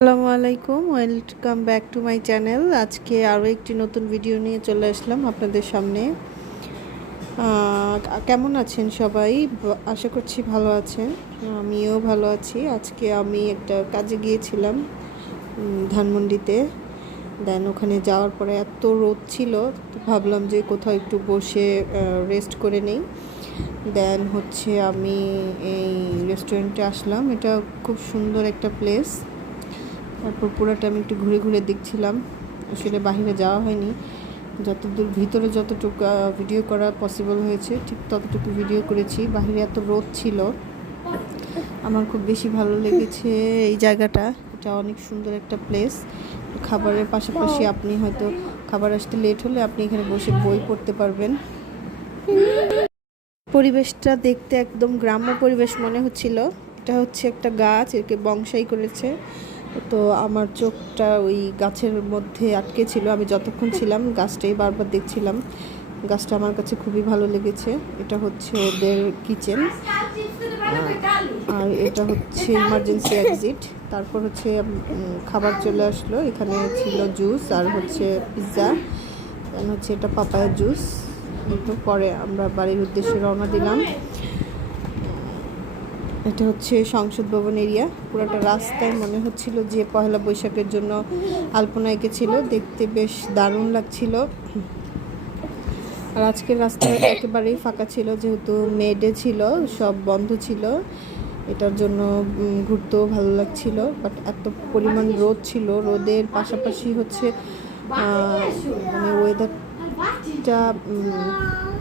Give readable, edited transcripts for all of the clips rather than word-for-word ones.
আসসালামু আলাইকুম, welcome back to my channel. আজকে আরও একটি নতুন ভিডিও নিয়ে চলে আসলাম আপনাদের সামনে। কেমন আছেন সবাই? আশা করছি ভালো আছেন। আমিও ভালো আছি। আজকে আমি একটা কাজে গিয়েছিলাম ধানমন্ডিতে। দেন ওখানে যাওয়ার পরে এত রোদ ছিল, তো ভাবলাম যে কোথাও একটু বসে রেস্ট করে নেই। দেন আমি এই রেস্টুরেন্টে আসলাম। এটা খুব সুন্দর একটা প্লেস। তারপর পুরোটা আমি একটু ঘুরে ঘুরে দেখছিলাম। আসলে বাইরে যাওয়া হয়নি, যতদূর ভিতরে যতটুকু ভিডিও করা পসিবল হয়েছে ঠিক ততটুকু ভিডিও করেছি। বাইরে এত রোদ ছিল, আমার খুব বেশি ভালো লেগেছে এই জায়গাটা। এটা অনেক সুন্দর একটা প্লেস। খাবারের পাশাপাশি আপনি হয়তো খাবার আসতে লেট হলে আপনি এখানে বসে বই পড়তে পারবেন। পরিবেশটা দেখতে একদম গ্রাম্য পরিবেশ মনে হচ্ছিল। এটা একটা গাছ, একে বংশাই করেছে। তো আমার চোখটা ওই গাছের মধ্যে আটকে ছিল। আমি যতক্ষণ ছিলাম গাছটাই বারবার দেখছিলাম। গাছটা আমার কাছে খুবই ভালো লেগেছে। এটা ওদের কিচেন, আর এটা ইমার্জেন্সি এক্সিট। তারপর খাবার চলে আসলো। এখানে ছিল জুস আর পিৎজা। এটা পাপায়া জুস। তো পরে আমরা বাড়ির উদ্দেশ্যে রওনা দিলাম। এটা সংসদ ভবন এরিয়া। পুরোটা রাস্তায় মনে হচ্ছিল যে পহেলা বৈশাখের জন্য আলপনা এঁকেছিল। দেখতে বেশ দারুণ লাগছিল। আর আজকের রাস্তা একেবারেই ফাঁকা ছিল, যেহেতু মে ডে ছিল, সব বন্ধ ছিল। এটার জন্য ঘুরতেও ভালো লাগছিল। বাট এত পরিমাণ রোদ ছিল, রোদের পাশাপাশি মানে ওয়েদারটা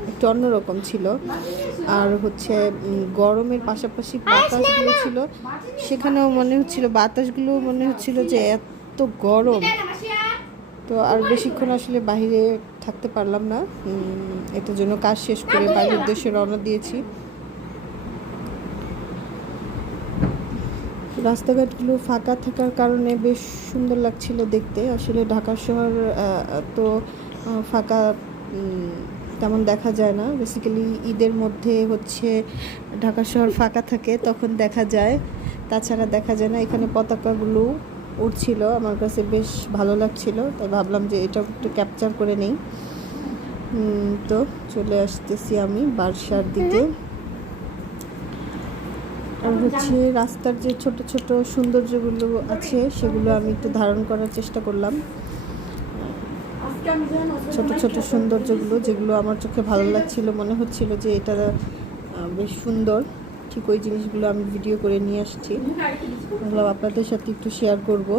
একটু অন্যরকম ছিল। আর গরমের পাশাপাশি বাতাসগুলো ছিল, সেখানেও মনে হচ্ছিল বাতাসগুলো মনে হচ্ছিল যে এত গরম। তো আর বেশিক্ষণ আসলে বাইরে থাকতে পারলাম না। এটার জন্য কাজ শেষ করে বাড়ির উদ্দেশ্যে রওনা দিয়েছি। রাস্তাঘাটগুলো ফাঁকা থাকার কারণে বেশ সুন্দর লাগছিল দেখতে। আসলে ঢাকা শহর তো ফাঁকা তেমন দেখা যায় না। বেসিক্যালি ঈদের মধ্যে ঢাকা শহর ফাঁকা থাকে, তখন দেখা যায়। তাছাড়া দেখা যায় না। এখানে পতাকাগুলো উঠছিল, আমার কাছে বেশ ভালো লাগছিল। তাই ভাবলাম যে এটা একটু ক্যাপচার করে নেই। তো চলে আসতেছি আমি বার্সার দিকে। আর রাস্তার যে ছোট ছোট সৌন্দর্যগুলো আছে সেগুলো আমি একটু ধারণ করার চেষ্টা করলাম। ছোট ছোট সৌন্দর্যগুলো যেগুলো আমার চোখে ভালো লাগছিল, মনে হচ্ছিল যে এটা বেশ সুন্দর। ঠিক ওই জিনিসগুলো আমি ভিডিও করে নিয়ে আসছি, আপনাদের সাথে একটু শেয়ার করব।